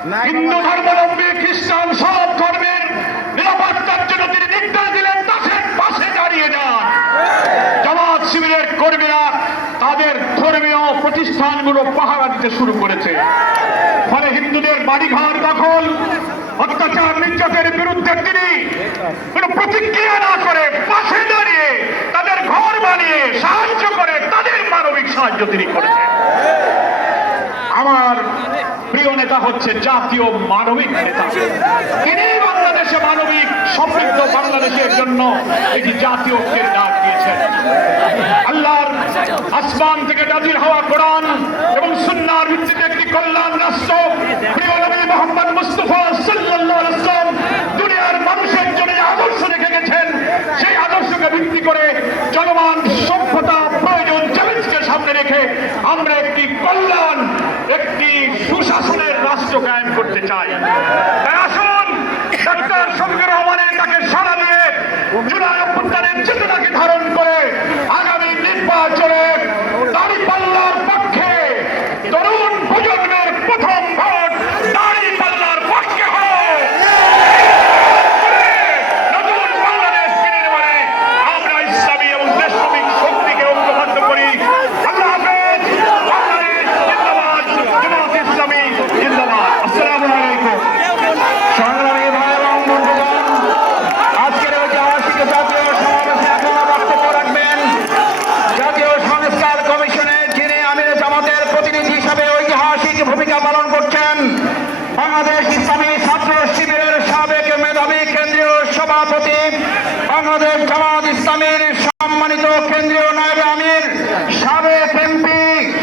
হিন্দু ধর্মাবলম্বী খ্রিস্টান সব ধর্মের নিরাপত্তার জন্য তিনি নির্দেশ দিলেন দাসের পাশে দাঁড়িয়ে যান। জামাত শিবিরের কর্মীরা তাদের ধর্মীয় প্রতিষ্ঠানগুলো পাহারা দিতে শুরু করেছে। ফলে হিন্দুদের বাড়িঘর দখল, অত্যাচার নির্যাতনের বিরুদ্ধে তিনি কোন প্রতিক্রিয়া না করে পাশে দাঁড়িয়ে তাদের ঘর বানিয়ে সাহায্য করে, তাদের মানবিক সাহায্য তিনি করেছেন। আমার প্রিয় নেতা হচ্ছে জাতীয় মানবিক নেতা। তিনি বাংলাদেশে মানবিক সমৃদ্ধ বাংলাদেশের জন্য একটি জাতীয় ঐক্যের ডাক দিয়েছেন। আল্লাহর আসমান থেকে নাজিল হওয়া কোরআন এবং সুন্নাহর ভিত্তিতে একটি কল্যাণ রাষ্ট্র প্রিয় নবী মুহাম্মদ মুস্তাফা সাল্লাল্লাহু আলাইহি ওয়াসাল্লাম দুনিয়ার মানুষের জন্য আদর্শ রেখে গেছেন। সেই আদর্শকে ভিত্তি করে চলমান সভ্যতা প্রয়োজন চ্যালেঞ্জকে সামনে রেখে আমরা একটি কল্যাণ, একটি সুশাসনের রাষ্ট্র কায়েম করতে চাই। তাই আসুন ডাক্তার শফিকুর রহমানের তাকে সাড়া দিয়ে জুলাই অভ্যুত্থানের চেতনাকে ধারণ করে আগামী নির্বাচনে দাঁড়িপাল্লার পক্ষে তরুণ প্রজন্মের প্রথম ভোট দাঁড়িপাল্লার পক্ষে হোক। নতুন বাংলাদেশ নির্মাণে আমরা ইসলামী এবং দেশপ্রেমিক শক্তিকে ঐক্যবদ্ধ করি। আল্লাহ হাফেজ। বাংলাদেশ জিন্দাবাদ, জামাত ইসলামী জিন্দাবাদ। আসসালামু আলাইকুম। সংগ্রামী ভাই এবং বন্ধুগণ, আজকের ঐতিহাসিক জাতীয় সমাবেশে এখন বক্তব্য রাখবেন জাতীয় সংস্কার কমিশনের যিনি আমিরে জামাতের প্রতিনিধি হিসাবে ঐতিহাসিক ভূমিকা পালন করছেন, বাংলাদেশ ইসলামী ছাত্র শিবিরের সাবেক মেধাবী কেন্দ্রীয় সভাপতি, বাংলাদেশ জামাত ইসলামীর